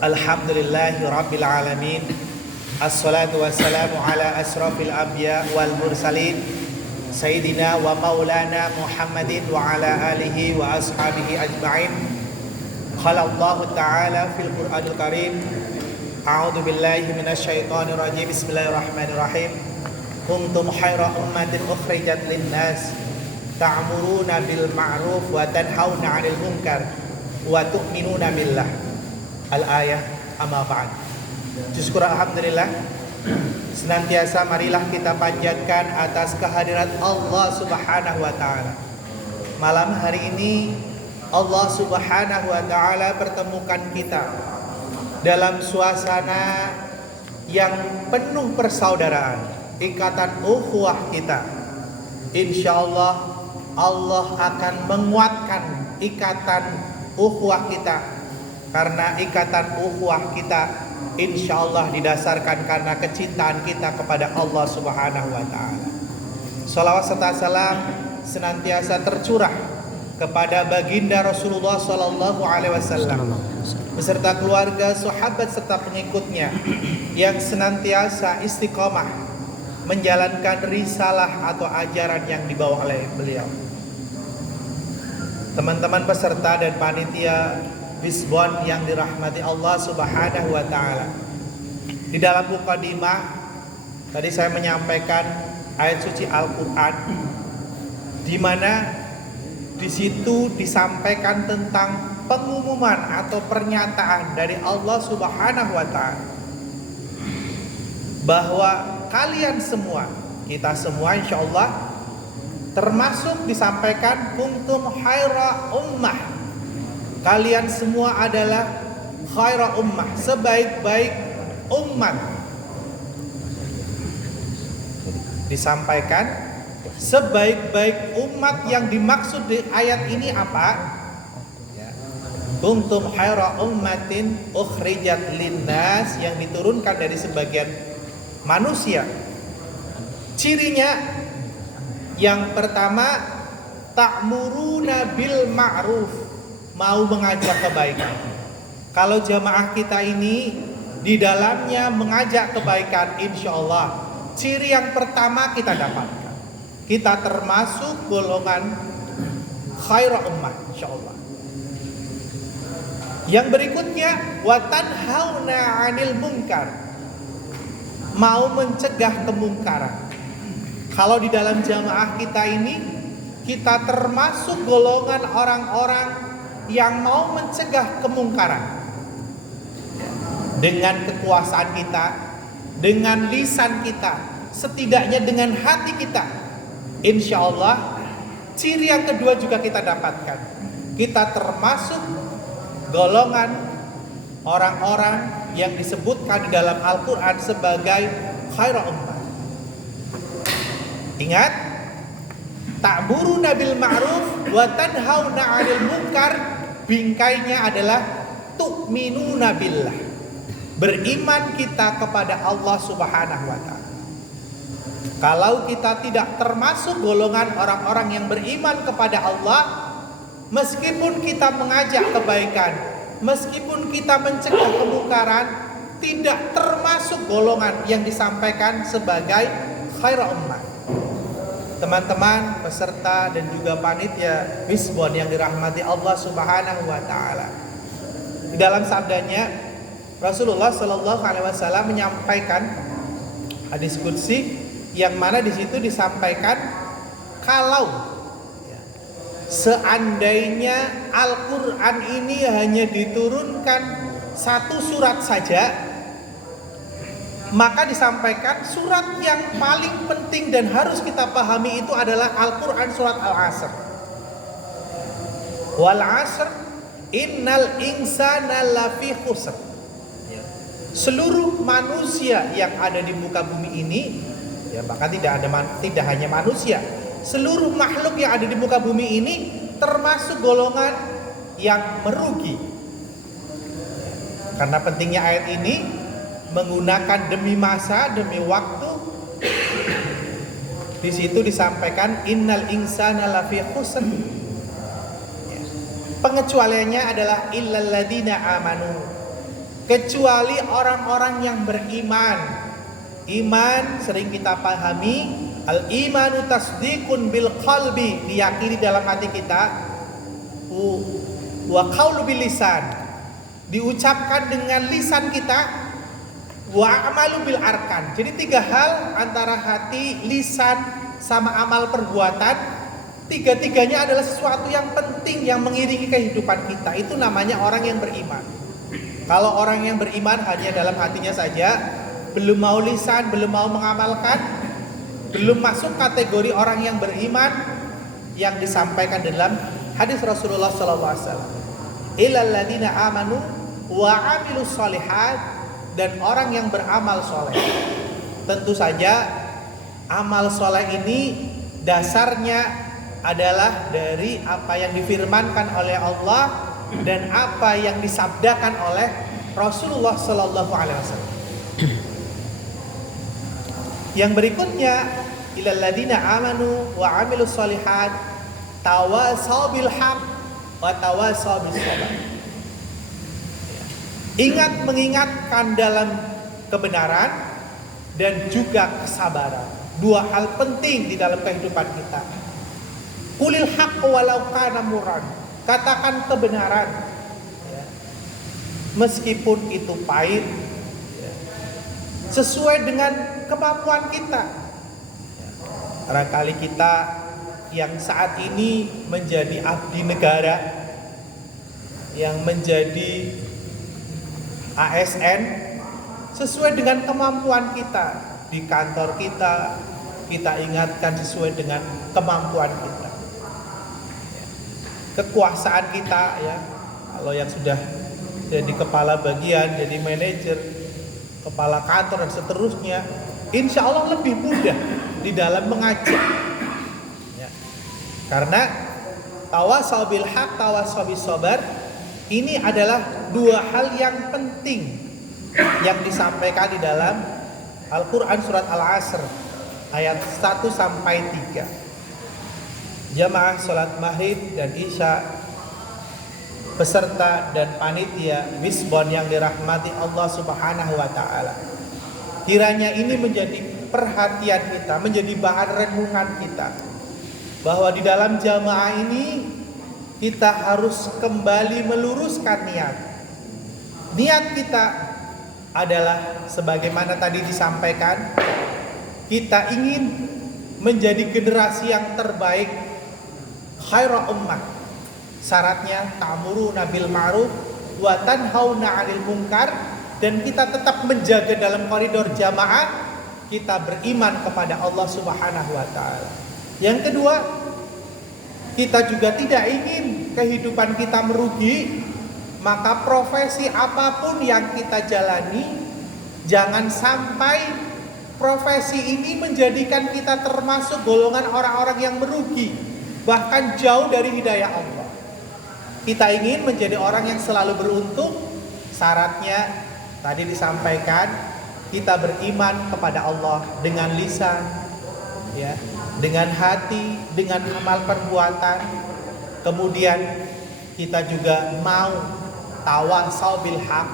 Alhamdulillahi Rabbil Alamin. Assalatu wassalamu ala asrafil anbiya wal mursalin Sayyidina wa maulana Muhammadin wa ala alihi wa ashabihi ajma'in. Qala Allah Ta'ala fil Qur'anil Karim, A'udzu billahi minasyaitonir rajim. Bismillahirrahmanirrahim. Kuntum khaira ummatin ukhrijat linnas ta'muruna bil ma'ruf wa tanhauna 'anil munkar wa tu'minuna billah. Al-ayah amma ba'd. Syukur alhamdulillah, senantiasa marilah kita panjatkan atas kehadirat Allah Subhanahu wa taala. Malam hari ini Allah Subhanahu wa taala pertemukan kita dalam suasana yang penuh persaudaraan, ikatan ukhuwah kita. Insyaallah Allah akan menguatkan ikatan ukhuwah kita, karena ikatan ukhuwah kita insyaallah didasarkan karena kecintaan kita kepada Allah Subhanahu wa taala. Shalawat serta salam senantiasa tercurah kepada baginda Rasulullah sallallahu alaihi wasallam beserta keluarga, sahabat serta pengikutnya yang senantiasa istiqomah menjalankan risalah atau ajaran yang dibawa oleh beliau. Teman-teman peserta dan panitia Bisbon yang dirahmati Allah Subhanahu wa taala. Di dalam mukadimah tadi saya menyampaikan ayat suci Al-Qur'an di mana di situ disampaikan tentang pengumuman atau pernyataan dari Allah Subhanahu wa taala bahwa kalian semua, kita semua insyaallah termasuk disampaikan kuntum khaira ummah. Kalian semua adalah khaira ummah, sebaik-baik umat. Disampaikan sebaik-baik umat. Yang dimaksud di ayat ini apa? Kuntum khaira ummatin ukhrijat linnas, yang diturunkan dari sebagian manusia. Cirinya yang pertama, ta'muruna bil ma'ruf, mau mengajak kebaikan. Kalau jamaah kita ini di dalamnya mengajak kebaikan, insya Allah ciri yang pertama kita dapatkan, kita termasuk golongan khaira ummah insya Allah. Yang berikutnya wa tanhauna 'anil munkar, mau mencegah kemungkaran. Kalau di dalam jamaah kita ini, kita termasuk golongan orang-orang yang mau mencegah kemungkaran dengan kekuasaan kita, dengan lisan kita, setidaknya dengan hati kita. Insya Allah ciri yang kedua juga kita dapatkan, kita termasuk golongan orang-orang yang disebutkan di dalam Al-Quran sebagai khaira ummah. Ingat, ta'muruna bil ma'ruf wa tanhauna 'anil munkar, bingkainya adalah tu'minuna billah, beriman kita kepada Allah Subhanahu wa taala. Kalau kita tidak termasuk golongan orang-orang yang beriman kepada Allah, meskipun kita mengajak kebaikan, meskipun kita mencegah kemungkaran, tidak termasuk golongan yang disampaikan sebagai khaira ummah. Teman-teman peserta dan juga panitia Bisbon yang dirahmati Allah Subhanahu wa taala. Di dalam sabdanya Rasulullah sallallahu alaihi wasallam menyampaikan hadis qudsi yang mana di situ disampaikan kalau seandainya Al-Qur'an ini hanya diturunkan satu surat saja, maka disampaikan surat yang paling penting dan harus kita pahami itu adalah Al-Quran surat Al-Asr. Wal asr innal insana lafi khusr. Seluruh manusia yang ada di muka bumi ini, ya bahkan tidak hanya manusia, seluruh makhluk yang ada di muka bumi ini termasuk golongan yang merugi. Karena pentingnya ayat ini, menggunakan demi masa, demi waktu. Di situ disampaikan innal insana lafi khusr. Pengecualiannya adalah illal ladina amanu, kecuali orang-orang yang beriman. Iman sering kita pahami, al-imanu tasdiqun bil qalbi, diyakini dalam hati kita, wa qaulu bil lisan, diucapkan dengan lisan kita, wa amalu bil arkan. Jadi 3 hal antara hati, lisan sama amal perbuatan, 3-tiganya adalah sesuatu yang penting yang mengiringi kehidupan kita. Itu namanya orang yang beriman. Kalau orang yang beriman hanya dalam hatinya saja, belum mau lisan, belum mau mengamalkan, belum masuk kategori orang yang beriman yang disampaikan dalam hadis Rasulullah SAW. Illal ladzina amanu wa amilus sholihat, dan orang yang beramal soleh. Tentu saja amal soleh ini dasarnya adalah dari apa yang difirmankan oleh Allah dan apa yang disabdakan oleh Rasulullah Sallallahu Alaihi Wasallam. Yang berikutnya, ilal ladzina amanu wa amilus sholihat tawasaw bil haqq wa tawasaw bis sabr. Ingat mengingatkan dalam kebenaran dan juga kesabaran. 2 hal penting di dalam kehidupan kita. Qulil haqq walau kana murran. Katakan kebenaran, ya, meskipun itu pahit, ya, sesuai dengan kemampuan kita. Barangkali kita yang saat ini menjadi abdi negara, yang menjadi ASN, sesuai dengan kemampuan kita. Di kantor kita ingatkan sesuai dengan kemampuan kita. Kekuasaan kita, ya, kalau yang sudah jadi kepala bagian, jadi manajer, kepala kantor dan seterusnya, insya Allah lebih mudah di dalam mengajak, ya. Karena tawasaw bil haq, tawasaw bis sabar, ini adalah 2 hal yang penting yang disampaikan di dalam Al-Quran surat Al-Asr ayat 1 sampai 3. Jamaah sholat maghrib dan isya peserta dan panitia Misbon yang dirahmati Allah Subhanahu wa taala. Kiranya ini menjadi perhatian kita, menjadi bahan renungan kita, bahwa di dalam jamaah ini kita harus kembali meluruskan niat. Niat kita adalah sebagaimana tadi disampaikan, kita ingin menjadi generasi yang terbaik, khairul ummah. Syaratnya ta'muruna bil ma'ruf wa tanhauna 'anil munkar, dan kita tetap menjaga dalam koridor jamaah, kita beriman kepada Allah Subhanahu wa taala. Yang kedua, kita juga tidak ingin kehidupan kita merugi, maka profesi apapun yang kita jalani, jangan sampai profesi ini menjadikan kita termasuk golongan orang-orang yang merugi, bahkan jauh dari hidayah Allah. Kita ingin menjadi orang yang selalu beruntung. Syaratnya tadi disampaikan, kita beriman kepada Allah dengan lisan, ya, dengan hati, dengan amal perbuatan. Kemudian kita juga mau tawasaw bil haq,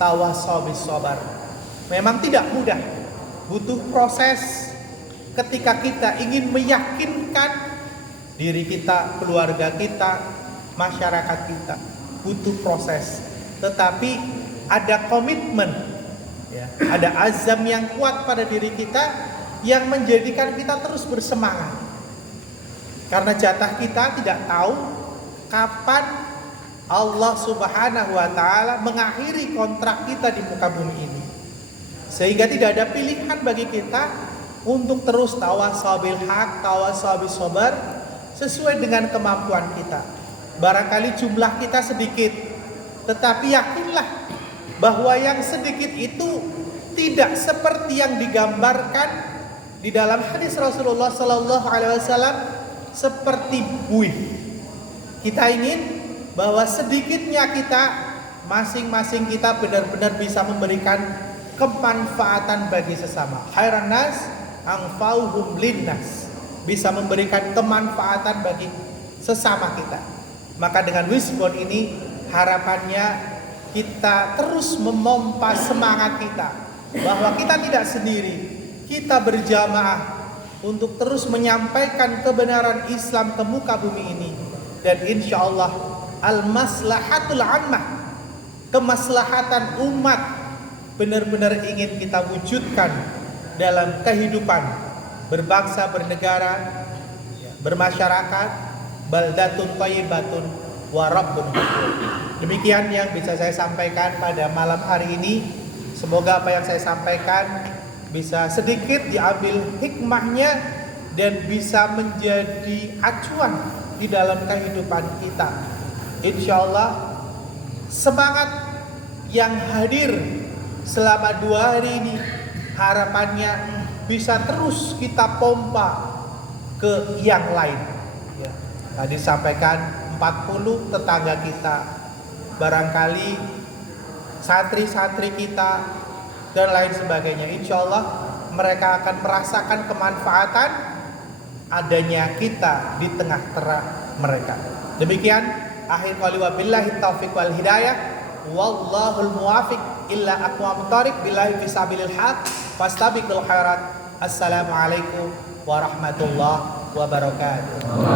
tawasaw bis sabar. Memang tidak mudah, butuh proses. Ketika kita ingin meyakinkan diri kita, keluarga kita, masyarakat kita, butuh proses. Tetapi ada komitmen, ya, ada azam yang kuat pada diri kita yang menjadikan kita terus bersemangat. Karena jatah kita tidak tahu kapan Allah Subhanahu wa taala mengakhiri kontrak kita di muka bumi ini. Sehingga tidak ada pilihan bagi kita untuk terus tawasaw bil haq, tawasaw bis sabar, sesuai dengan kemampuan kita. Barangkali jumlah kita sedikit, tetapi yakinlah bahwa yang sedikit itu tidak seperti yang digambarkan di dalam hadis Rasulullah Sallallahu Alaihi Wasallam seperti buih. Kita ingin bahwa sedikitnya kita, masing-masing kita benar-benar bisa memberikan kemanfaatan bagi sesama. Khairan nas anfa'uhum linnas, bisa memberikan kemanfaatan bagi sesama kita. Maka dengan Wisbon ini harapannya kita terus memompa semangat kita bahwa kita tidak sendiri, kita berjamaah untuk terus menyampaikan kebenaran Islam ke muka bumi ini. Dan insya Allah al-maslahatul ammah, kemaslahatan umat benar-benar ingin kita wujudkan dalam kehidupan berbangsa, bernegara, bermasyarakat. Baldatun thayyibatun wa rabbun ghafur. Demikian yang bisa saya sampaikan pada malam hari ini. Semoga apa yang saya sampaikan bisa sedikit diambil hikmahnya dan bisa menjadi acuan di dalam kehidupan kita. Insya Allah semangat yang hadir selama 2 hari ini harapannya bisa terus kita pompa ke yang lain. Ya. Tadi sampaikan 40 tetangga kita, barangkali santri-santri kita dan lain sebagainya. Insya Allah mereka akan merasakan kemanfaatan adanya kita di tengah-tengah mereka. Demikian akhir qali wa billahi taufiq wal hidayah wallahul muwafiq illa aqwamut thariq billahi fisabilil haq fastabiqul khairat. Assalamualaikum warahmatullahi wabarakatuh.